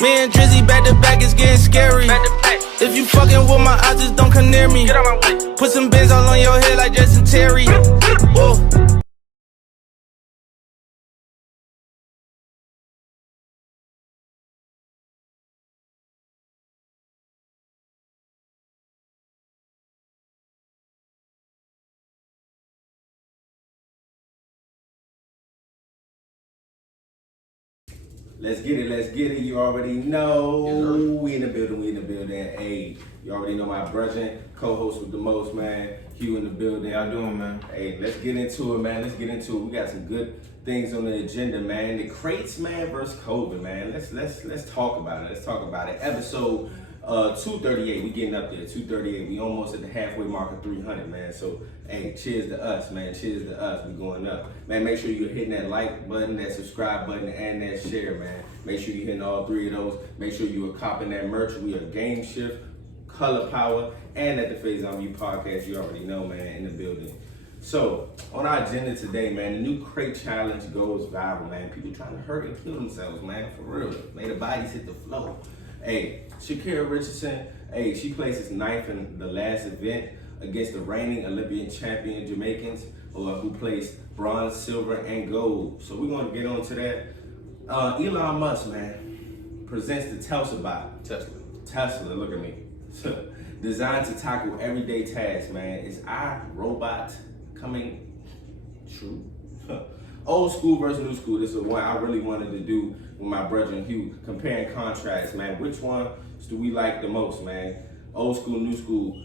Me and Drizzy back to back, it's getting scary. If you fucking with my eyes, just don't come near me. Get out my way. Put some bins all on your head like Justin Terry. Whoa. Let's get it. You already know. Yes, we in the building. Hey, you already know my brother, co-host with the most, man. Hugh in the building. How you doing, man? Hey, let's get into it, man. We got some good things on the agenda, man. The crates, man, versus COVID, man. Let's talk about it. Episode 238. We getting up there. 238. We almost at the halfway mark of 300, man. So, hey, cheers to us, man. We going up, man. Make sure you're hitting that like button, that subscribe button, and that share, man. Make sure you're hitting all three of those. Make sure you are copping that merch. We are Game Shift, Color Power, and at the Faison podcast. You already know, man. In the building. So, on our agenda today, man, the new crate challenge goes viral, man. People trying to hurt and kill themselves, man. For real. May the bodies hit the floor. Hey, Sha'Carri Richardson, hey, she places ninth in the last event against the reigning Olympian champion Jamaicans, who placed bronze, silver, and gold. So we're gonna get on to that. Elon Musk, man, presents the Tesla, look at me. Designed to tackle everyday tasks, man. Is our robot coming true? Old school versus new school. This is one I really wanted to do with my brother and Hugh. Compare and contrast, man. Which one do we like the most, man? Old school, new school.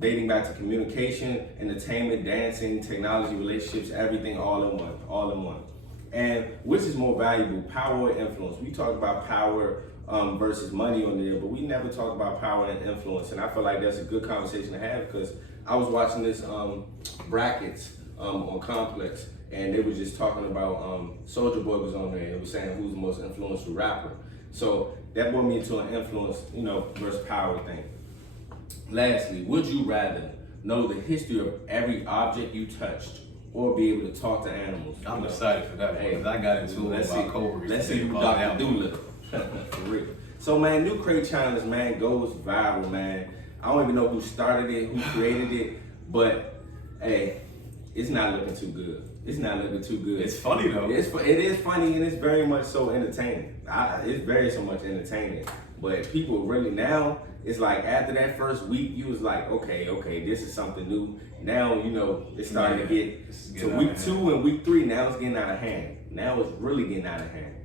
Dating back to communication, entertainment, dancing, technology, relationships, everything all in one. And which is more valuable, power or influence? We talk about power versus money on there, but we never talk about power and influence. And I feel like that's a good conversation to have because I was watching this brackets on Complex, and they were just talking about Soulja Boy was on there, and it was saying who's the most influential rapper. So that brought me into an influence, versus power thing. Lastly, would you rather know the history of every object you touched or be able to talk to animals? I'm excited for that. Hey, I got into it about COVID. Let's see who Dr. Doolittle. For real. So, man, new crate challenge, man, goes viral, man. I don't even know who started it, who created it, but hey, it's not looking too good. It's funny though. It is funny and it's very much so entertaining. It's very so much entertaining. But people really now, it's like after that first week, you was like, okay, this is something new. Now, it's starting to get to week 2 and week 3. Now it's getting out of hand. Now it's really getting out of hand.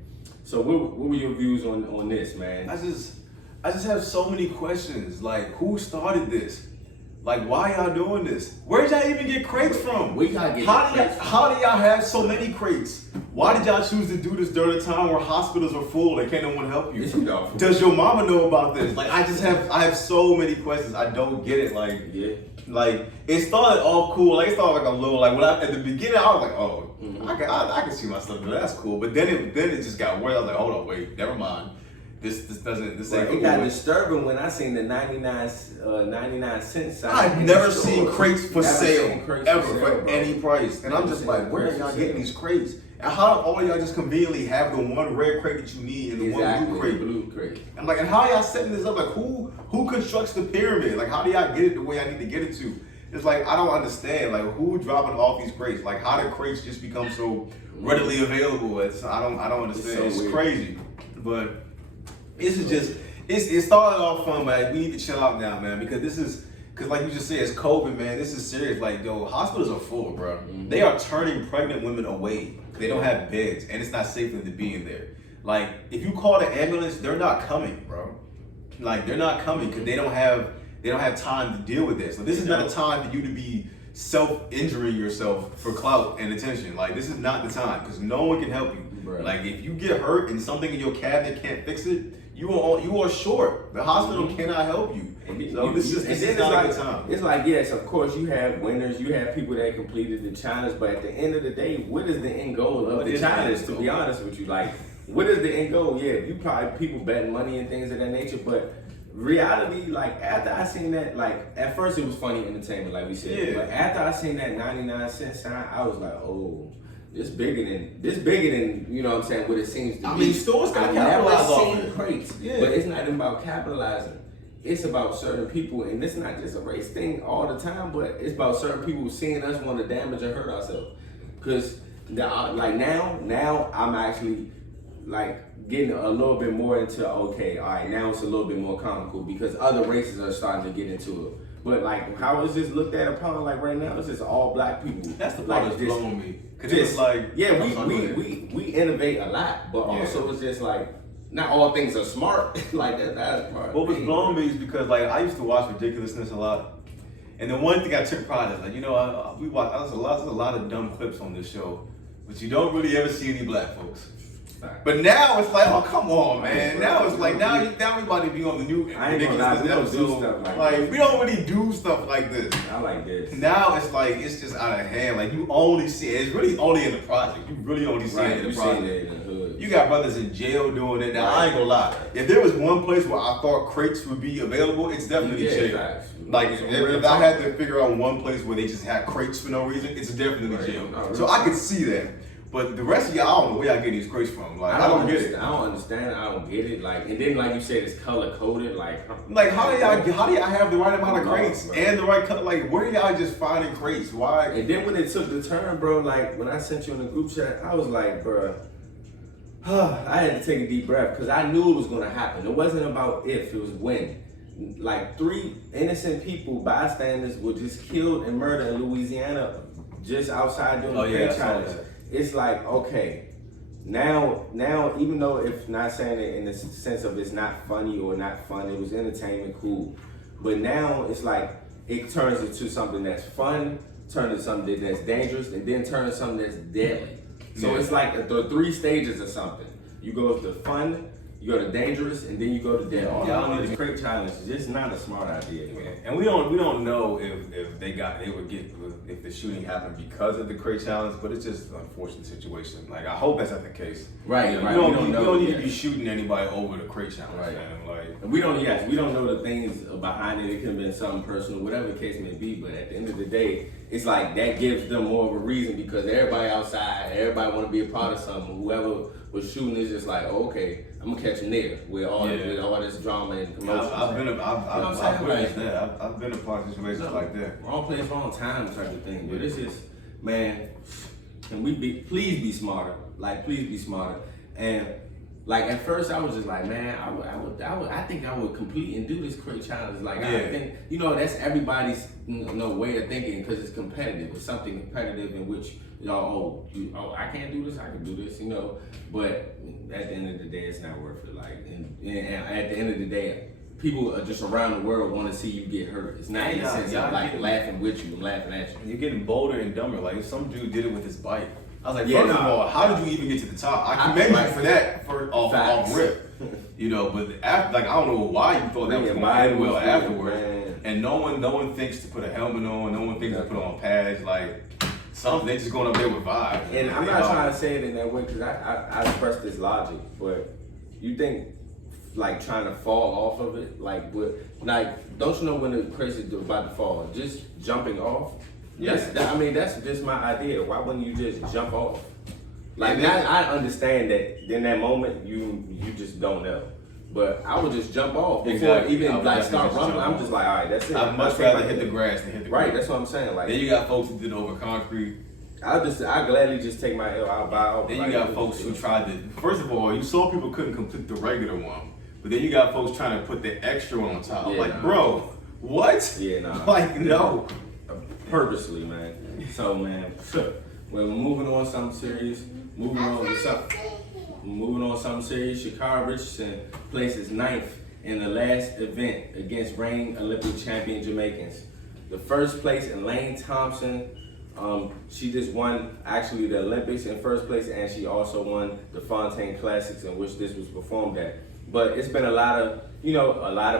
So what were your views on this, man? I just have so many questions. Like, who started this? Like, why y'all doing this? Where did y'all even get crates from? How do y'all have so many crates? Why did y'all choose to do this during a time where hospitals are full and can't no one help you? Does your mama know about this? Like, I have so many questions. I don't get it. Like it started off cool. Like it started like a little at the beginning I was like, oh, I can see myself doing that. That's cool. But then it just got worse. I was like, hold on, wait, never mind. This ain't it got disturbing when I seen the 99 cent sign. I've never seen crates for sale ever for any price. And I'm just like, where are y'all getting these crates? And how all y'all just conveniently have the one red crate that you need and the one blue crate? And like, and how y'all setting this up? Like, who constructs the pyramid? Like, how do y'all get it the way I need to get it to? It's like, I don't understand. Like, who dropping off these crates? Like, how did crates just become so readily available? I don't understand. It's crazy. But this is just, it started off fun, man. We need to chill out now, man, because like you just said, it's COVID, man. This is serious. Like, hospitals are full, bro. Mm-hmm. They are turning pregnant women away. They don't have beds, and it's not safe for them to be in there. Like, if you call the ambulance, they're not coming, bro. Like, they're not coming because they don't have time to deal with this. So this is not a time for you to be self-injuring yourself for clout and attention. Like, this is not the time because no one can help you. Right. Like, if you get hurt and something in your cabinet can't fix it, you are short. The hospital cannot help you. So this is not a good time. It's like, yes, of course, you have winners, you have people that completed the challenge, but at the end of the day, what is the end goal of the challenge, to be honest with you? Like, what is the end goal? Yeah, you probably people betting money and things of that nature, but reality, like, after I seen that, like, at first it was funny entertainment, like we said, but after I seen that 99 cent sign, I was like, oh, this bigger than, you know what I'm saying, what it seems to be. I mean, stores got capitalized off it. crates, but it's not even about capitalizing. It's about certain people, and it's not just a race thing all the time, but it's about certain people seeing us want to damage or hurt ourselves. Cause like now I'm actually like getting a little bit more into okay, all right, now it's a little bit more comical because other races are starting to get into it. But like, how is this looked at upon? Like right now, it's just all black people. That's the part that's blowing me. Cause it's like, yeah, we innovate a lot, but also it's just like not all things are smart. Like that's part. What was blowing me is because like I used to watch Ridiculousness a lot, and the one thing I took pride in, like we watch. There's a lot of dumb clips on this show, but you don't really ever see any black folks. But now it's like, oh come on, man. Now it's like now we about to be on the new Ridiculousness episode. Like we don't really do stuff like this. I like this. Now it's like it's just out of hand. Like you only see it. It's really only in the project. You really only see it in the project. You got brothers in jail doing it. Now I ain't gonna lie. If there was one place where I thought crates would be available, it's definitely jail. Like if I had to figure out one place where they just had crates for no reason, it's definitely jail. So I could see that. But the rest of y'all, I don't know where y'all get these crates from. Like I don't get it. I don't understand it. I don't get it. Like and then like you said, it's color coded. Like how do y'all have the right amount of crates and the right color? Like where y'all just finding crates? Why? And then when it took the turn, bro, like when I sent you in the group chat, I was like, bro, I had to take a deep breath because I knew it was gonna happen. It wasn't about if, it was when. Like 3 innocent people, bystanders, were just killed and murdered in Louisiana, just outside doing the crate challenge. It's like, okay, now, even though if not saying it in the sense of it's not funny or not fun, it was entertainment, cool. But now it's like, it turns into something that's fun, turns into something that's dangerous, and then turns into something that's deadly. So it's like the 3 stages of something. You go to fun, you go to dangerous, and then you go to dead. All y'all need a crate challenge. It's just not a smart idea. And we don't know if the shooting happened because of the crate challenge, but it's just an unfortunate situation. Like I hope that's not the case. Right. We don't need to be shooting anybody over the crate challenge. Right. Man. Like we don't know the things behind it. It could have been something personal, whatever the case may be. But at the end of the day, it's like that gives them more of a reason because everybody outside, everybody want to be a part of something. Whoever was shooting is just like, oh, okay, I'm gonna catch him there with all this drama and commotion. I've been a part of situations like that. Wrong place, wrong time type of thing. But it's just, man, can we please be smarter? Like, please be smarter. And like at first I was just like, man, I think I would complete and do this crate challenge. Like I think, that's everybody's way of thinking because it's competitive. It's something competitive in which I can't do this, I can do this, But at the end of the day, it's not worth it. Like, and at the end of the day, people just around the world want to see you get hurt. It's not in the sense of like laughing with you, laughing at you. You're getting bolder and dumber. Like some dude did it with his bike. I was like, first of all, how did you even get to the top? I commend you for that off rip. But after, like I don't know why you thought that was going to end well afterwards. Man. And no one thinks to put a helmet on. No one thinks to put on pads. Like something, they just going up there with vibe. And I'm not trying to say it in that way because I express this logic. But you think like trying to fall off of it, like don't you know when the crazy is about to fall? Just jumping off. Yes, that's just my idea. Why wouldn't you just jump off? Like I understand that in that moment you just don't know, but I would just jump off before even start running. I'm just like, all right, that's it. I'd much rather hit the grass than hit the right. That's what I'm saying. Like then you got folks who did over concrete. I gladly just take my L. I'll buy off. Then you got folks who tried to. First of all, you saw people couldn't complete the regular one, but then you got folks trying to put the extra one on top. Bro, what? Yeah, no. Like no. Purposely, man. So, man, we're moving on something serious. Moving on something serious. Sha'Carri Richardson places 9th in the last event against reigning Olympic champion Jamaicans. The first place in Lane Thompson. She just won actually the Olympics in first place, and she also won the Fontaine Classics in which this was performed at. But it's been a lot of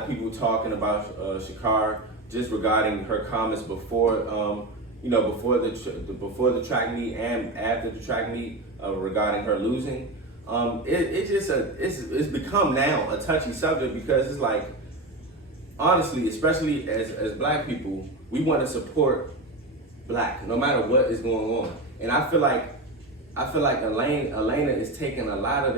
people talking about Sha'Carri just regarding her comments before the track meet and after the track meet regarding her losing. It's become now a touchy subject because it's like, honestly, especially as black people, we want to support black no matter what is going on. And I feel like Elena is taking a lot of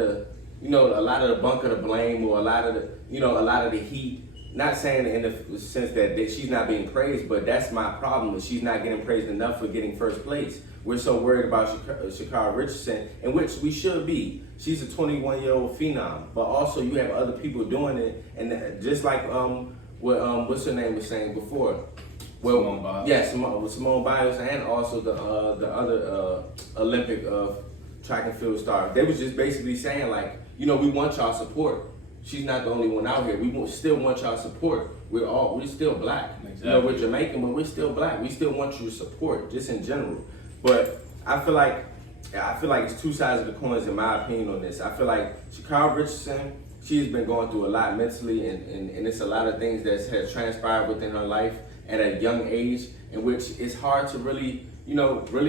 a lot of the bunk of the blame or a lot of the heat. Not saying in the sense that she's not being praised, but that's my problem. Is she's not getting praised enough for getting first place. We're so worried about Sha'Carri Richardson, in which we should be. She's a 21-year-old phenom, but also you have other people doing it, and just like what what's her name was saying before. Well, Simone Biles. Yeah, Simone Biles, and also the other Olympic track and field star. They was just basically saying like, we want y'all support. She's not the only one out here. We still want y'all support. We're still black. Exactly. We're Jamaican, but we're still black. We still want your support, just in general. But I feel like it's two sides of the coins in my opinion on this. I feel like Sha'Carri Richardson, she's been going through a lot mentally, and it's a lot of things that has transpired within her life at a young age, in which it's hard to really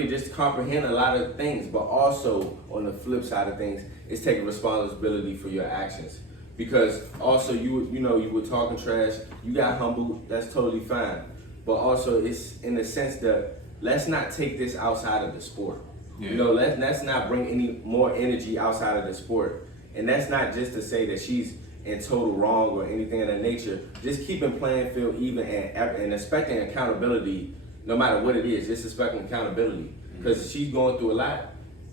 just comprehend a lot of things. But also on the flip side of things, it's taking responsibility for your actions. Because also you were talking trash, you got humbled, that's totally fine. But also it's in the sense that let's not take this outside of the sport. Yeah. Let's not bring any more energy outside of the sport. And that's not just to say that she's in total wrong or anything of that nature. Just keeping playing field even and expecting accountability, no matter what it is, just expecting accountability. Because she's going through a lot,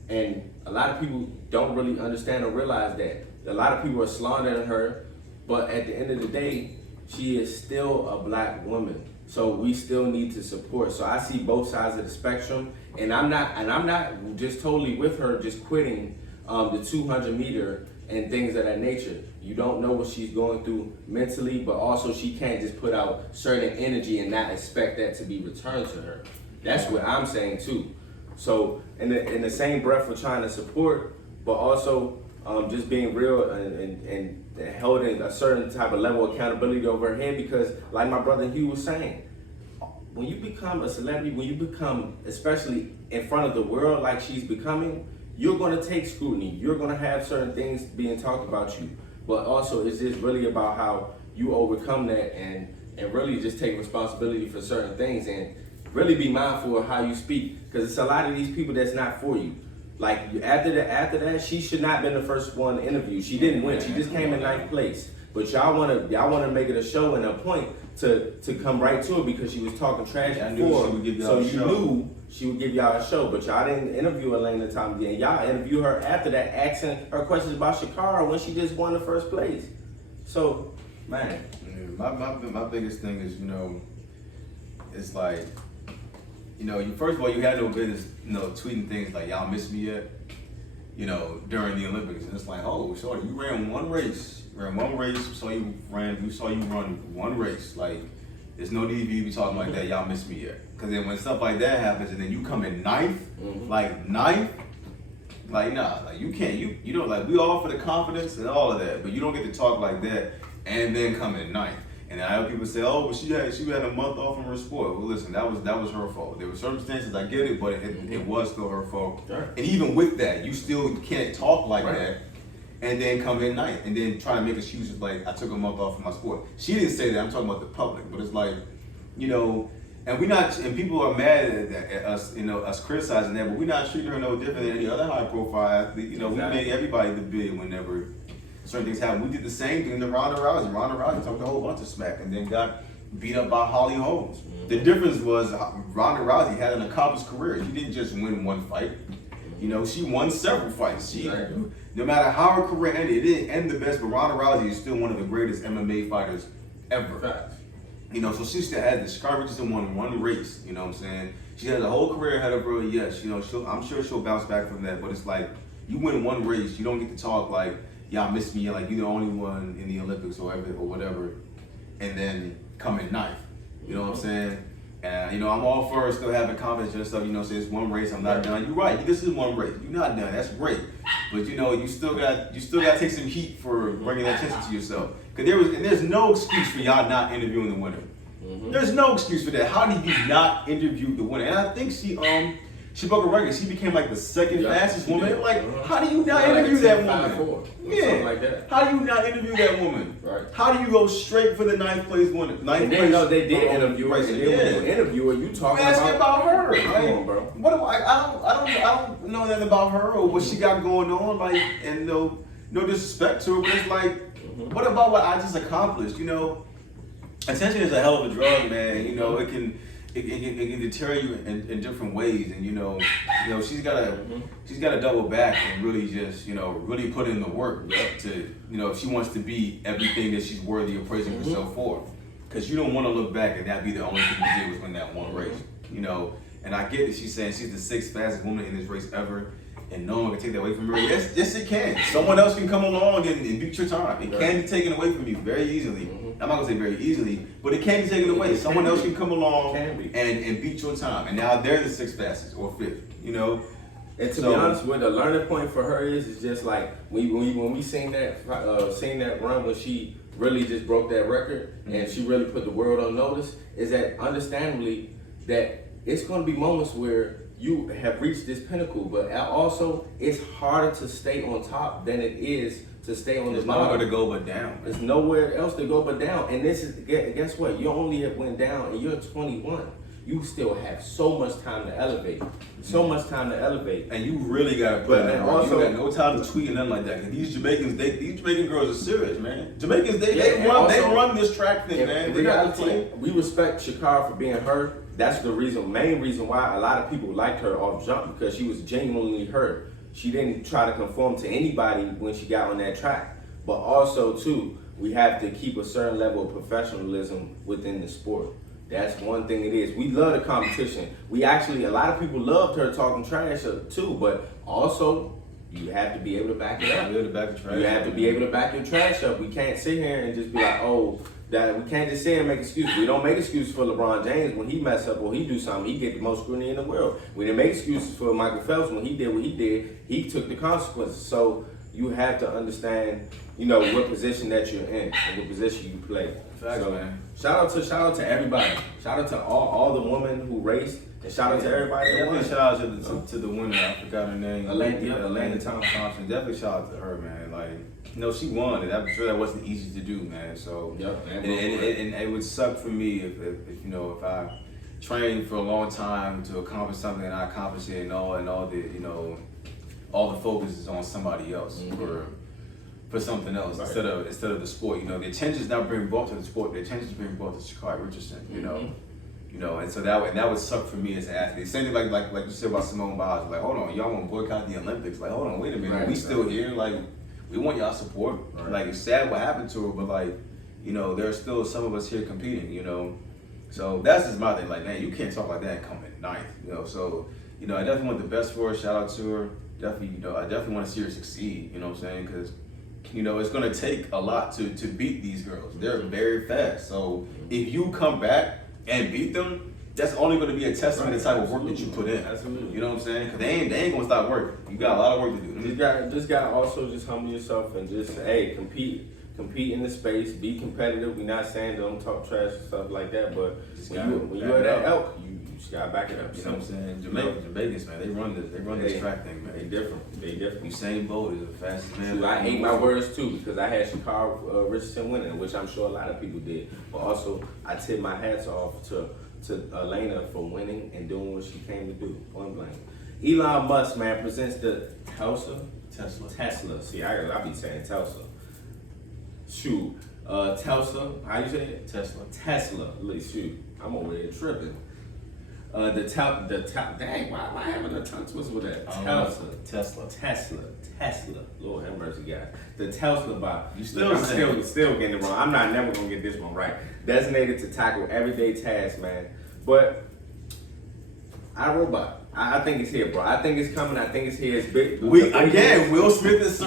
and a lot of people don't really understand or realize that. A lot of people are slandering her, but at the end of the day, she is still a black woman. So we still need to support. So I see both sides of the spectrum, and I'm not just totally with her just quitting the 200 meter and things of that nature. You don't know what she's going through mentally, but also she can't just put out certain energy and not expect that to be returned to her. That's what I'm saying too. So in the same breath, we're trying to support, but also just being real and holding a certain type of level of accountability over her head, because like my brother Hugh was saying, when you become a celebrity, when you become, especially in front of the world like she's becoming, you're going to take scrutiny. You're going to have certain things being talked about you. But also it's just really about how you overcome that and really just take responsibility for certain things and really be mindful of how you speak, because it's a lot of these people that's not for you. Like after that, she should not have been the first one interviewed. She didn't win. She just came in 9th place. But y'all wanna make it a show and a point to come right to it because she was talking trash before. So you knew she would give y'all a show. But y'all didn't interview Elena Tom again. Y'all interview her after that, asking her questions about Sha'Carri when she just won the first place. So, man. Yeah, my biggest thing is, it's like, first of all, you had no business, tweeting things like, y'all miss me yet, during the Olympics. And it's like, oh, shorty, you ran one race. We saw you run one race. Like, there's no need for you to be talking like that, y'all miss me yet. Because then when stuff like that happens and then you come in 9th, like nah, like you can't, like we all for the confidence and all of that, but you don't get to talk like that and then come in 9th. And I hear people say, oh, but she had a month off from her sport. Well, listen, that was her fault. There were circumstances, I get it, but it was still her fault. Right. And even with that, you still can't talk like that and then come in 9th and then try to make excuses like, I took a month off from my sport. She didn't say that, I'm talking about the public, but it's like, and people are mad at us, us criticizing that, but we're not treating her no different than any other high profile athlete. Exactly. We made everybody the bid whenever certain things happen. We did the same thing to Ronda Rousey. Ronda Rousey talked a whole bunch of smack and then got beat up by Holly Holmes. The difference was Ronda Rousey had an accomplished career. She didn't just win one fight. She won several fights. No matter how her career ended, it didn't end the best, but Ronda Rousey is still one of the greatest MMA fighters ever. Facts. So she still had this. Sha'Carri Richardson won one race, you know what I'm saying? She has a whole career ahead of her, yes, I'm sure she'll bounce back from that, but it's like, you win one race, you don't get to talk like, y'all miss me, like you're the only one in the Olympics or whatever, and then come in 9th, you know what I'm saying? And, I'm all for still having confidence and stuff, say it's one race, I'm not done. You're right, this is one race, you're not done, that's great. But, you still got to take some heat for bringing that attention to yourself. Because there's no excuse for y'all not interviewing the winner. There's no excuse for that. How did you not interview the winner? And I think she broke a record. She became like the second fastest woman. Like, how do you not interview that woman? Yeah. Like that. How do you not interview that woman? Right. How do you go straight for the 9th place winner? They did interview her. And then when you interview her, you talking about her. Like, come on, bro. I don't know nothing about her or what she got going on. Like, and no disrespect to her, but it's like, what about what I just accomplished? You know, attention is a hell of a drug, man. You know, it can deter you in different ways, and you know, she's gotta double back and really just, really put in the work to, if she wants to be everything that she's worthy of praising herself for. Because you don't want to look back and that be the only thing you did was win that one race, And I get that she's saying she's the 6th fastest woman in this race ever, and no one can take that away from her. Yes, it can. Someone else can come along and beat your time. It can be taken away from you very easily. I'm not gonna say very easily, but it can be taken away. Someone else can come along and beat your time, and now they're the 6th fastest or 5th. And to be honest, what the learning point for her is just like when we seen that run when she really just broke that record and she really put the world on notice, is that understandably that it's going to be moments where you have reached this pinnacle, but also it's harder to stay on top than it is to stay on the bottom. There's nowhere to go but down. There's nowhere else to go but down. And this is, guess what? You only have went down and you're 21. You still have so much time to elevate. So much time to elevate. And you really gotta put it in. Also, you got no time to tweet and nothing like that. Cause these Jamaican girls are serious, man. Jamaicans, they run this track thing, man. They got the team. We respect Sha'Carri for being her. That's the main reason why a lot of people liked her off jump, because she was genuinely her. She didn't try to conform to anybody when she got on that track. But also too, we have to keep a certain level of professionalism within the sport. That's one thing it is. We love the competition. A lot of people loved her talking trash too, but also you have to be able to back it up. You have to be able to back your trash up. We can't sit here and just be like, that we can't just sit here and make excuses. We don't make excuses for LeBron James when he mess up or he do something. He get the most scrutiny in the world. We didn't make excuses for Michael Phelps when he did what he did. He took the consequences. So you have to understand, what position that you're in and what position you play. Facts, man. Shout out to everybody. Shout out to all the women who raced, and shout out to everybody that won. Shout out to the winner. I forgot her name. Elena Thompson. Definitely shout out to her, man. Like, she won it. I'm sure that wasn't easy to do, man. So and it would suck for me if I trained for a long time to accomplish something and I accomplished it, and all the focus is on somebody else for something else instead of the sport. The attention's not being brought to the sport. The attention's being brought to Sha'Carri Richardson. And so that would suck for me as an athlete. Same thing like you said about Simone Biles. Like, hold on, y'all want to boycott the Olympics? Like, hold on, wait a minute, we still here. Like, we want y'all support. Right. Like, it's sad what happened to her, but like, there's still some of us here competing. So that's just my thing. Like, man, you can't talk like that and come in 9th. So I definitely want the best for her. Shout out to her. Definitely, I definitely want to see her succeed. You know what I'm saying? Because it's going to take a lot to beat these girls. They're very fast. So if you come back and beat them, that's only going to be a testament to the type of work that you put in. Absolutely. You know what I'm saying? Because they ain't going to stop working. You got a lot of work to do. Just got to also just humble yourself and just, compete in the space, be competitive. We're not saying don't talk trash and stuff like that, but when you're at that elk, you just got to back it up. You know what I'm saying? Jamaicans, man, they run this track thing, man. They different. Usain Bolt is the fastest man. I ate my words too, because I had Sha'Carri Richardson winning, which I'm sure a lot of people did. But also, I tip my hats off to Elena for winning and doing what she came to do. Point blank. Elon Musk, man, presents the Tesla. See, I be saying Tesla. Shoot. Tesla. How you say it? Tesla. Shoot. I'm over here tripping. Dang, why am I having a tongue twister with that? Tesla. Lord have mercy, guys. The Tesla bot. I'm still getting it wrong. I'm never gonna get this one right. Designated to tackle everyday tasks, man. But iRobot. I think it's here, bro. I think it's coming. I think it's here. It's big. Will Smith is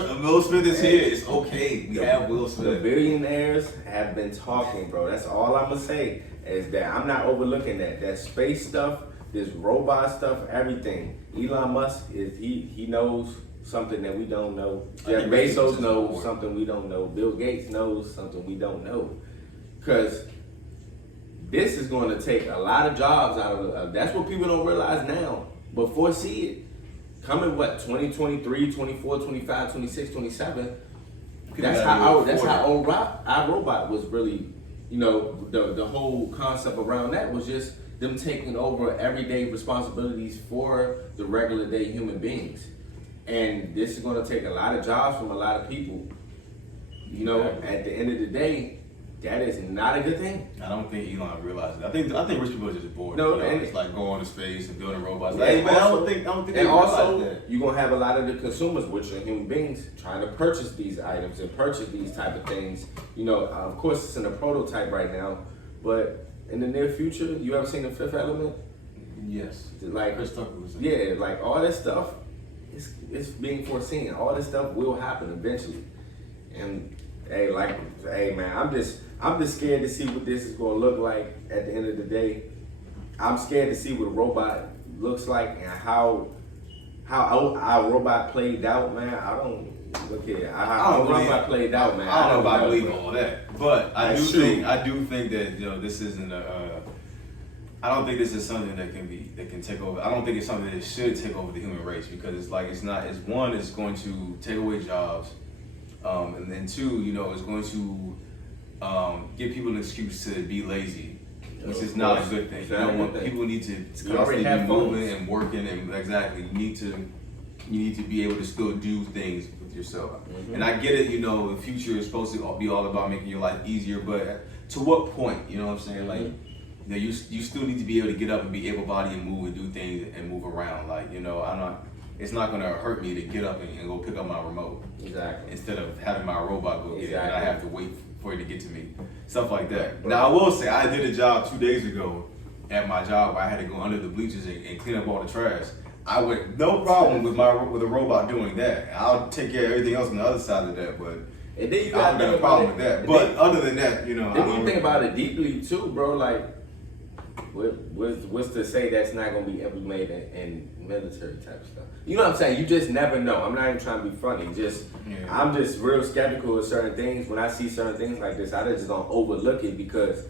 here. It's okay. We have Will Smith. The billionaires have been talking, bro. That's all I'm gonna say is that I'm not overlooking that space stuff, this robot stuff, everything. Elon Musk he knows something that we don't know. Jeff Bezos knows something we don't know. Bill Gates knows something we don't know. Because this is going to take a lot of jobs out of that's what people don't realize now. But foresee it. Coming 2023, 24, 25, 26, 27. That's how iRobot was really, the whole concept around that was just them taking over everyday responsibilities for the regular day human beings. And this is going to take a lot of jobs from a lot of people. You know, at the end of the day, that is not a good thing. I don't think Elon realizes that. I think rich people are just bored. No, you know? and It's like going to space and building robots. Yeah, Like, man, I also- don't think they And realize also, that. you're gonna have a lot of the consumers, which are human beings, trying to purchase these items and purchase these type of things. You know, of course, it's in a prototype right now, but in the near future, you ever seen The Fifth Element? Yes. Like, Chris Tucker was in yeah, like all that stuff, it's being foreseen. All this stuff will happen eventually. And hey, man, I'm just scared to see what this is gonna look like at the end of the day. I'm scared to see what a robot looks like and how our robot played out, man. I don't look here. How robot played out, man. I don't know if I believe all that, but I do That's think that, you know, this isn't I don't think this is something that can take over. I don't think it's something that should take over the human race, because it's going to take away jobs, and then two, you know, it's going to give people an excuse to be lazy, which is not a good thing. You know, people need to constantly be moving and working, and exactly, you need to be able to still do things with yourself. Mm-hmm. And I get it, you know, the future is supposed to be all about making your life easier, but to what point? You know what I'm saying? Like, you know, you still need to be able to get up and be able-bodied and move and do things and move around. Like, you know, it's not gonna hurt me to get up and go pick up my remote. Exactly. Instead of having my robot go get it, and I have to wait for it to get to me. Stuff like that. Now, I will say, I did a job 2 days ago at my job where I had to go under the bleachers and clean up all the trash. I would no problem with a robot doing that. I'll take care of everything else on the other side of that, but and then you I don't got a problem with that. But other than that, you know, then when you think about it deeply too, bro, like what's to say that's not gonna be implemented in military type stuff? You know what I'm saying? You just never know. I'm not even trying to be funny. I'm just real skeptical of certain things. When I see certain things like this, I just don't overlook it, because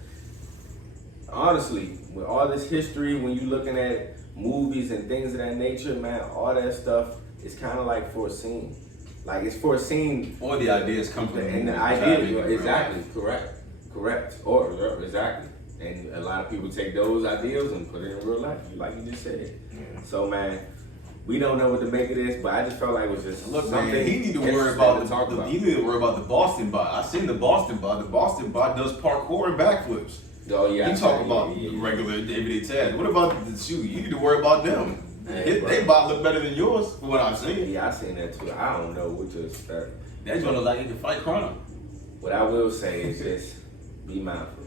honestly, with all this history, when you looking at movies and things of that nature, man, all that stuff is kind of like foreseen. Like, it's foreseen. Or the ideas come from and the idea, exactly, correct, or exactly. And a lot of people take those ideas and put it in real life, like you just said. Yeah. So, man, we don't know what to make of this, but I just felt like it was just something. Man, he need to worry about the Boston bot. I seen the Boston bot. The Boston bot does parkour and backflips. Oh yeah. You talk about regular everyday tasks. What about the shoe? You need to worry about them. They bot look better than yours, from what I've seen. Yeah, I seen that too. I don't know what to expect. That's gonna look like it can fight crime. What I will say is just be mindful.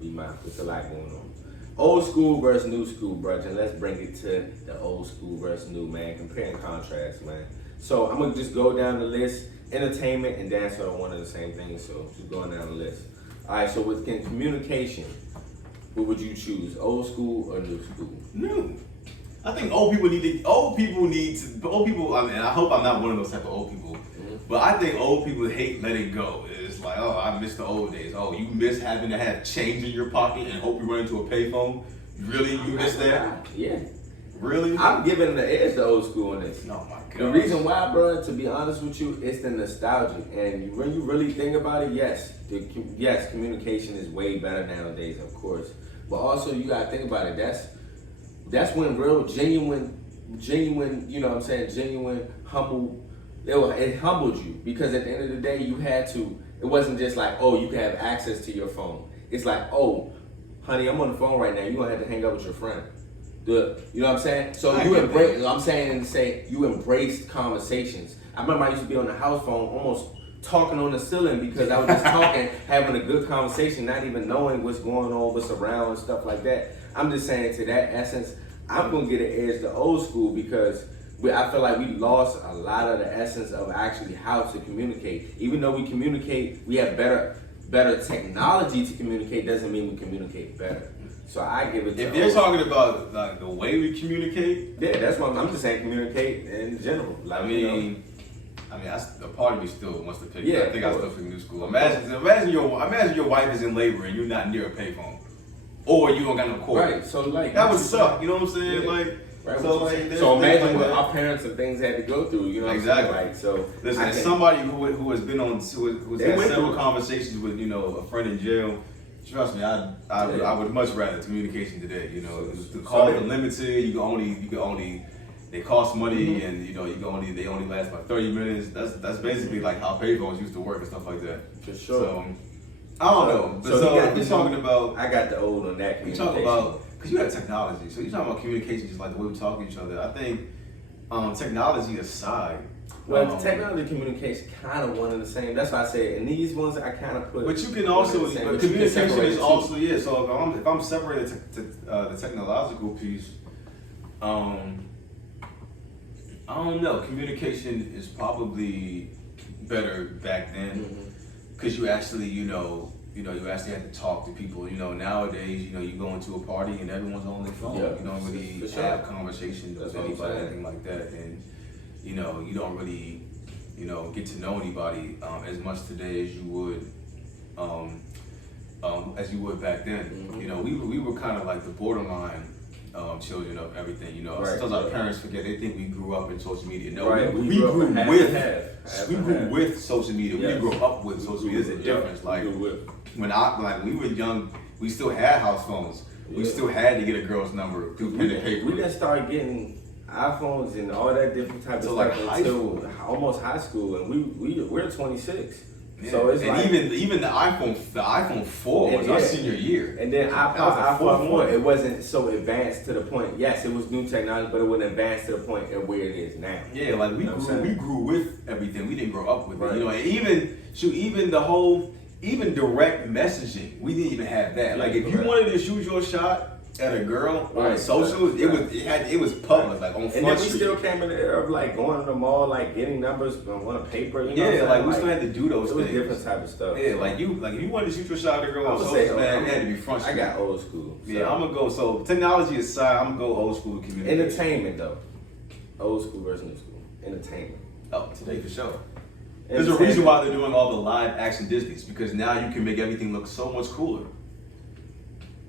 Be mindful. It's a lot going on. Old school versus new school, bro. And let's bring it to the old school versus new, man. Compare and contrast, man. So I'm gonna just go down the list. Entertainment and dance are one of the same things. So just going down the list. All right. So within communication, what would you choose? Old school or new school? New. I think old people, I mean, I hope I'm not one of those type of old people, but I think old people hate letting go. It's like, oh, I miss the old days. Oh, you miss having to have change in your pocket and hope you run into a payphone? Really? You miss that? Yeah. Really? I'm giving the edge to old school in this. Oh my God. The reason why, bro, to be honest with you, it's the nostalgia. And when you really think about it, yes, communication is way better nowadays, of course. But also, you gotta think about it. That's when real, genuine, you know what I'm saying, genuine, humble, it humbled you. Because at the end of the day, you had to, it wasn't just like, oh, you can have access to your phone. It's like, oh, honey, I'm on the phone right now. You're going to have to hang up with your friend. You know what I'm saying? So you embraced conversations. I remember I used to be on the house phone almost talking on the ceiling because I was just talking, having a good conversation, not even knowing what's going on, what's around and stuff like that. I'm just saying, to that essence, I'm going to get an edge to old school because I feel like we lost a lot of the essence of actually how to communicate. Even though we communicate, we have better technology to communicate, doesn't mean we communicate better. So I give it to If they're talking about like the way we communicate, yeah, that's what I'm just saying, communicate in general. Like, I mean, that's a part of me still wants to pick. Yeah, I think I still pick new school. Imagine your wife is in labor and you're not near a payphone, or you don't got no cord. Right. So like that would suck. You know what I'm saying? Yeah. Like. Right, So imagine what our parents and things had to go through. You know what exactly. I'm saying? Like, so listen, as somebody who has been on who's had several conversations with a friend in jail. Trust me, I would much rather communication today. To call it limited. You can only they cost money, and you they only last about 30 minutes. That's basically like how payphones used to work and stuff like that. For sure. So I don't know. So we're talking about. I got the old on that. We talk about because you have technology. So you're talking about communication, just like the way we talk to each other. I think technology aside. Well, technology and communication kind of one and the same. That's why I said in these ones I kind of put. But you can also communication is also So if I'm separating the technological piece, I don't know. Communication is probably better back then because you actually you actually had to talk to people. Nowadays you go into a party and everyone's on their phone. Yeah, you don't really have conversations with anybody, anything like that, and you don't really get to know anybody as much today as you would back then. We were kind of like the borderline children of everything. Sometimes our parents forget, they think we grew up in social media. No, we grew with social media. Yes. We grew up with social media. There's a difference. Like when we were young, we still had house phones. We still had to get a girl's number through pen and paper. We just started getting iPhones and all that different type of stuff until almost high school, and we're 26. Yeah. So it's even the iPhone 4 was our senior year. And then iPhone 4, it wasn't so advanced to the point. Yes, it was new technology, but it wasn't advanced to the point of where it is now. Yeah, like we grew with everything. We didn't grow up with it. And even direct messaging, we didn't even have that. Like if you wanted to shoot your shot at a girl on social, it was public, like on Front Street. And then we still came in the era of like going to the mall, like getting numbers on a paper. We still had to do those things. It was different type of stuff. Yeah, like if you wanted to shoot your shot at a girl on social, man, it had to be Front Street. I got old school. So. Yeah, I'm gonna go. So technology aside, I'm gonna go old school communication. Entertainment though, old school versus new school. Entertainment. Oh, today for sure. There's a reason why they're doing all the live action Disneys, because now you can make everything look so much cooler.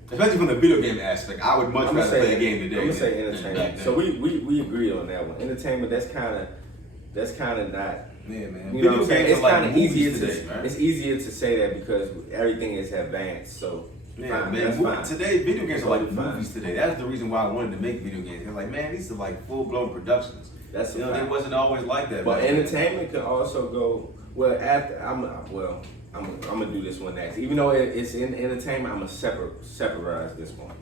Especially from the video game aspect, I would much rather play a game today. I'm gonna say entertainment. So we agreed on that one. Entertainment, that's kind of not. Yeah, man. You know what I'm saying? It's like kind of easier today, man. It's easier to say that because everything is advanced. So yeah, man. Today, video games are like movies today. That's the reason why I wanted to make video games. They're like, man, these are like full blown productions. That's they wasn't always like that. But entertainment can also go well after. I'm gonna do this one next. Even though it's in entertainment, I'm gonna separate this one.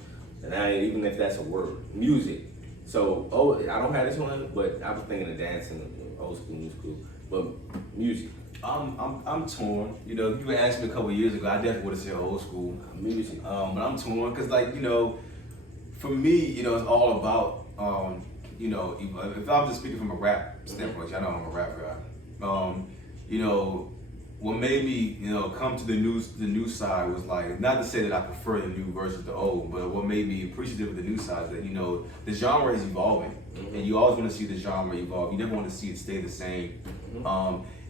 And even if that's a word, music. So I don't have this one, but I was thinking of dancing, old school, new school. But music. I'm torn. If you would asked me a couple of years ago, I definitely would have said old school music. But I'm torn because, for me, it's all about, if I'm just speaking from a rap standpoint, I know I'm a rap guy. What made me, come to the new side was like, not to say that I prefer the new versus the old, but what made me appreciative of the new side is that, the genre is evolving, and you always want to see the genre evolve. You never want to see it stay the same.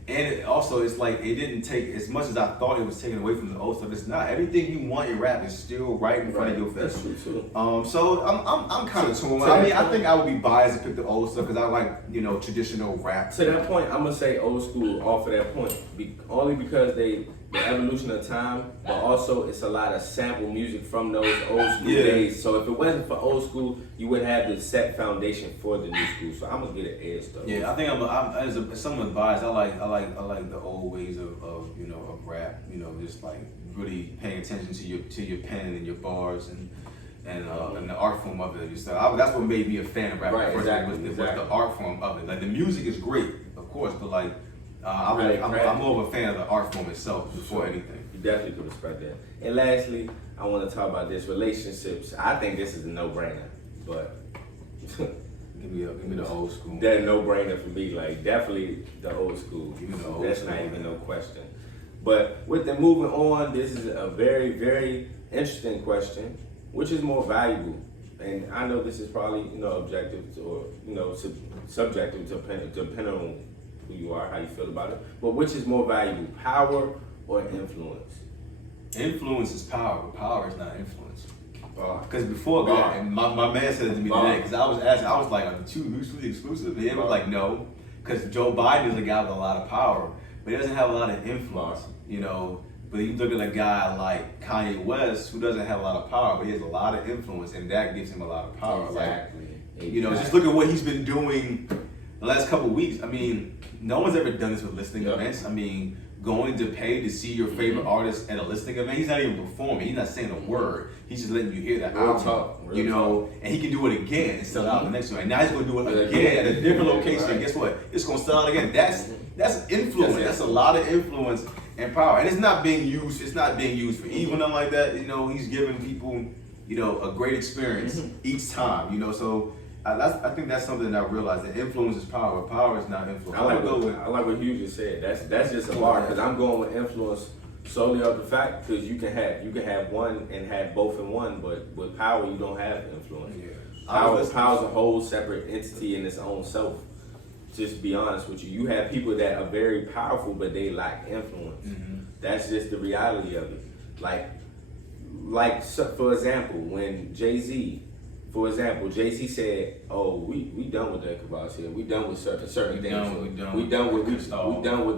And it's like it didn't take as much as I thought it was taken away from the old stuff. It's not. Everything you want in rap is still right in front of your face. That's true too. So I'm kind of torn. I think I would be biased to pick the old stuff because I like traditional rap. To that point, I'm gonna say old school off of that point, only because the evolution of time, but also it's a lot of sample music from those old school days. So if it wasn't for old school, you would have the set foundation for the new school. So I'm gonna get an edge though. Yeah, I think as someone biased, I like the old ways of rap. Just like really paying attention to your pen and your bars and the art form of it. That's what made me a fan of rap. Right, was the art form of it. Like the music is great, of course, but like. I'm more of a fan of the art form itself before anything. You definitely can respect that. And lastly, I want to talk about this relationships. I think this is a no-brainer, but give me the old school. That no-brainer for me, like definitely the old school. Give me the old That's school. not even no question. But with the moving on, this is a very, very interesting question. Which is more valuable? And I know this is probably objective or subjective depending on who you are, how you feel about it. But which is more valuable, power or influence? Influence is power. Power is not influence. Because before God, and my man said it to me today, because I was asking, I was like, are the two mutually exclusive? And he was like, no, because Joe Biden is a guy with a lot of power, but he doesn't have a lot of influence, But you look at a guy like Kanye West, who doesn't have a lot of power, but he has a lot of influence, and that gives him a lot of power. Exactly. You know, just look at what he's been doing the last couple of weeks. I mean, no one's ever done this with listening events. I mean, going to pay to see your favorite artist at a listening event. He's not even performing. He's not saying a word. He's just letting you hear that album. You know, and he can do it again and sell out the next one. And now he's going to do it again at a different location. And guess what? It's going to sell out again. That's influence. That's a lot of influence and power. And it's not being used. It's not being used for evil, nothing like that. You know, he's giving people, you know, a great experience each time. You know, so. I think that's something that I realized, that influence is power. Power is not influence. I like what Hugh just said. That's just a bar, because I'm going with influence solely off the fact, because you can have one and have both in one, but with power you don't have influence. Yeah. Power's a whole separate entity in its own self. Just be honest with you. You have people that are very powerful, but they lack influence. That's just the reality of it. Like for example, when Jay-Z said, "Oh, we done with the Kavas here. We done with certain things. We done with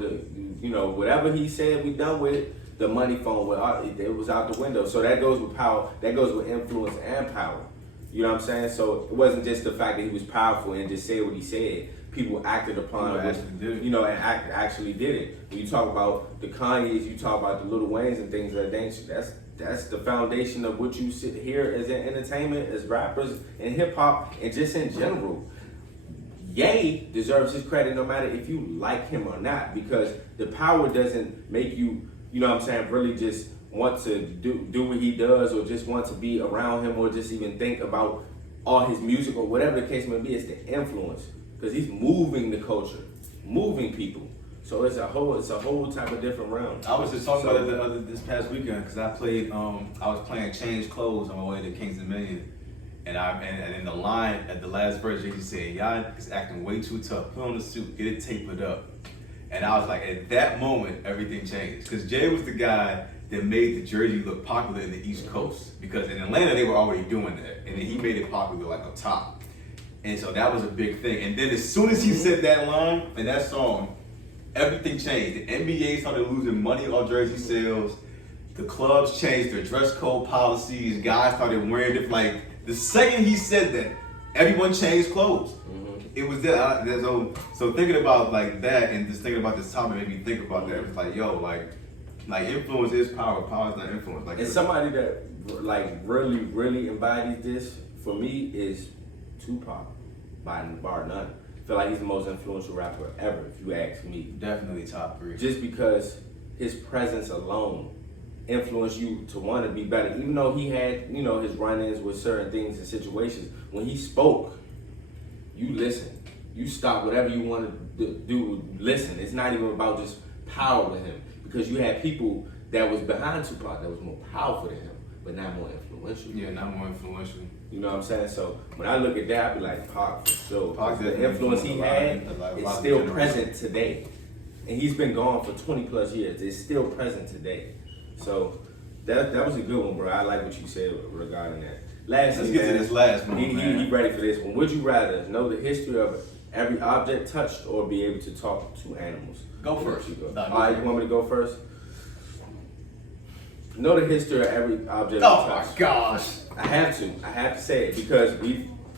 the, you know, whatever he said. We done with the money phone. It was out the window. So that goes with power. That goes with influence and power. You know what I'm saying? So it wasn't just the fact that he was powerful and just said what he said. People acted upon it, you know, and actually did it. When you talk about the Kanyes, you talk about the Lil Waynes and things of that nature. That's the foundation of what you sit here as in entertainment, as rappers, and hip hop, and just in general. Ye deserves his credit no matter if you like him or not, because the power doesn't make you, you know what I'm saying, really just want to do what he does, or just want to be around him, or just even think about all his music, or whatever the case may be. It's the influence, because he's moving the culture, moving people. So it's a whole type of different realm. I was just talking about it this past weekend, because I was playing Change Clothes on my way to Kings and Million, and in the line at the last verse, he said, "Y'all is acting way too tough. Put on the suit, get it tapered up." And I was like, at that moment, everything changed, because Jay was the guy that made the jersey look popular in the East Coast, because in Atlanta they were already doing that, and then he made it popular like up top, and so that was a big thing. And then as soon as he said that line and that song, everything changed. The NBA started losing money on jersey sales. The clubs changed their dress code policies. Guys started wearing it. Like, the second he said that, everyone changed clothes. It was that. So thinking about like that, and just thinking about this topic made me think about that. It's like, yo, like influence is power. Power is not influence. Like, and somebody that like really embodies this for me is Tupac, by bar none. I feel like he's the most influential rapper ever, if you ask me. Definitely top 3. Just because his presence alone influenced you to want to be better. Even though he had, you know, his run-ins with certain things and situations, when he spoke, you listen. You stop whatever you want to do, listen. It's not even about just power with him, because you had people that was behind Tupac that was more powerful than him, but not more influential. Yeah, not more influential. You know what I'm saying? So when I look at that, I be like, Pac for sure. Pac, the influence he had is still present today. And he's been gone for 20 plus years. It's still present today. So that was a good one, bro. I like what you said regarding that. Let's get to this last one. He ready for this one. Would you rather know the history of every object touched, or be able to talk to animals? Go first. All right, you want me to go first? Know the history of every object touched. Oh my gosh. I have to say it, because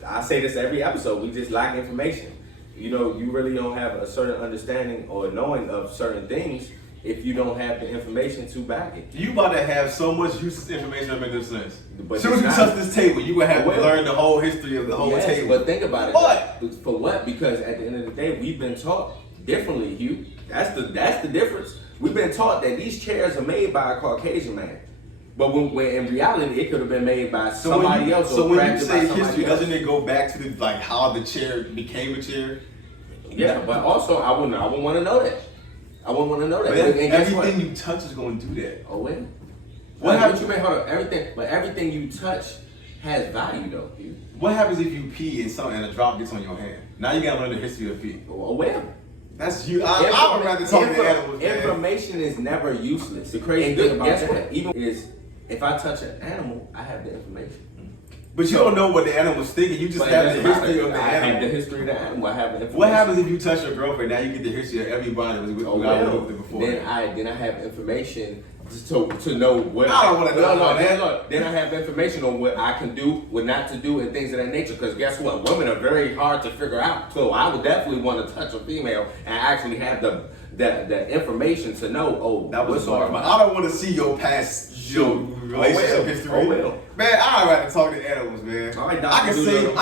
I say this every episode, we just lack information. You know, you really don't have a certain understanding or knowing of certain things if you don't have the information to back it. You about to have so much useless information that makes no sense. But as soon as you touch this table, you will have to learn the whole history of the whole table. But think about it. What? For what? Because at the end of the day, we've been taught differently, Hugh. That's the difference. We've been taught that these chairs are made by a Caucasian man. But when in reality, it could have been made by somebody else. So when you say history, doesn't it go back to how the chair became a chair? Yeah, but also I wouldn't want to know that. I wouldn't want to know that. But everything you touch is going to do that. Oh wait. What happens? Hold on. Everything you touch has value though. Dude. What happens if you pee and a drop gets on your hand? Now you got to learn the history of pee. Oh well. That's you. I would rather talk to animals. Information is never useless. The crazy thing about that, even is, if I touch an animal, I have the information. But you don't know what the animal's thinking. You just have the history of the animal. I have the history of the animal. I have the information. What happens if you touch your girlfriend? Now you get the history of everybody that was with you before. Then I have information to know what I don't want to know about that. Look, then I have information on what I can do, what not to do, and things of that nature. Because guess what? Women are very hard to figure out. So I would definitely want to touch a female and actually have the information to know. Oh, that was what's hard. I don't want to see your past relationship history. Oh well. Man, I would rather talk to animals, man. All right, I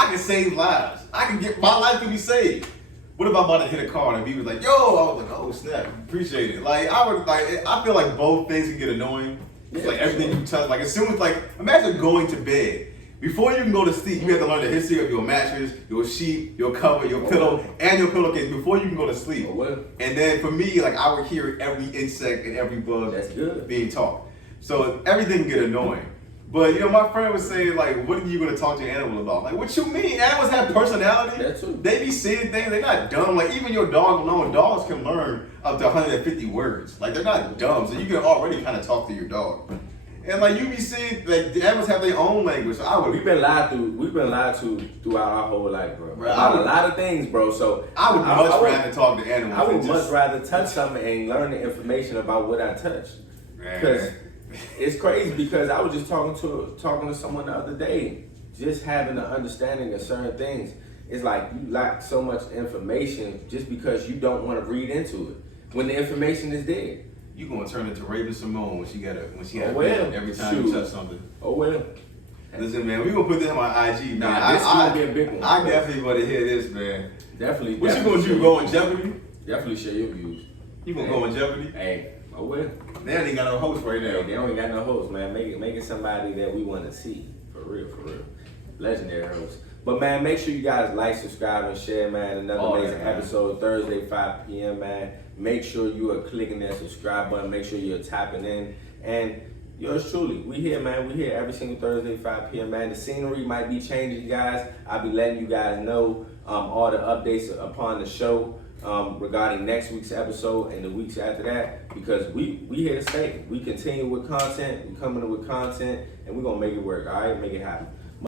can save lives. I can get my life to be saved. What if I'm about to hit a car and he was like, yo, I was like, oh snap, appreciate it. Like I feel like both things can get annoying. It's like everything you touch, like as soon as imagine going to bed. Before you can go to sleep, you have to learn the history of your mattress, your sheet, your cover, your pillow, and your pillowcase before you can go to sleep. And then for me, I would hear every insect and every bug being taught. So everything can get annoying. But my friend was saying what are you gonna talk to an animal about? Like, what you mean? Animals have personality. That's true. They be seeing things. They're not dumb. Like even your dog alone, dogs can learn up to 150 words. Like they're not dumb, so you can already kind of talk to your dog. And you be seeing the animals have their own language. So we've been lied to throughout our whole life, bro. About a lot of things, bro. So I would much rather talk to animals. I would much rather touch something and learn the information about what I touch. Because it's crazy because I was just talking to someone the other day, just having an understanding of certain things. It's like you lack so much information just because you don't want to read into it when the information is there. You gonna turn into Raven Simone when she had every time Shoot. you touch something. Oh well. Listen, man, we gonna put this on my IG, man. Nah, this is gonna be a big one. I definitely want to hear this, man. Definitely. What you gonna do? Go on Jeopardy? Definitely share your views. You gonna go on Jeopardy? Hey, oh well. They ain't got no host right now. They only got no host, man. Make it somebody that we want to see. For real. Legendary host. But man, make sure you guys like, subscribe, and share, man. Another amazing episode, Thursday, 5 p.m., man. Make sure you are clicking that subscribe button. Make sure you're tapping in. And yours truly, we here, man. We here every single Thursday, 5 p.m., man. The scenery might be changing, guys. I'll be letting you guys know all the updates upon the show regarding next week's episode and the weeks after that, because we here to stay. We continue with content. We coming with content, and we're going to make it work, all right? Make it happen.